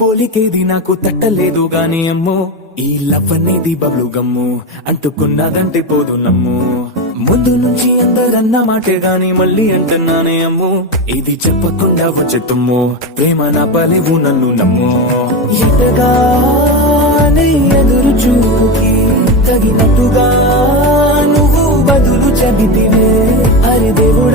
పోలికేది నాకు తట్టలేదు గాని అమ్మో ఈ లవ్ అనేది బబ్లు గమ్ము అంటుకున్నదంటే పోదు నమ్ము ముందు నుంచి అందరన్న మాటే గాని మళ్ళీ అంటున్నానే అమ్ము ఇది చెప్పకుండా వచ్చే తుమ్ము ప్రేమ నా పలేవు నన్ను నమ్ము ఎటగానే ఎదురు చూకి తగినట్టుగా నువ్వు బదులు చెబితివే అరే దేవుడా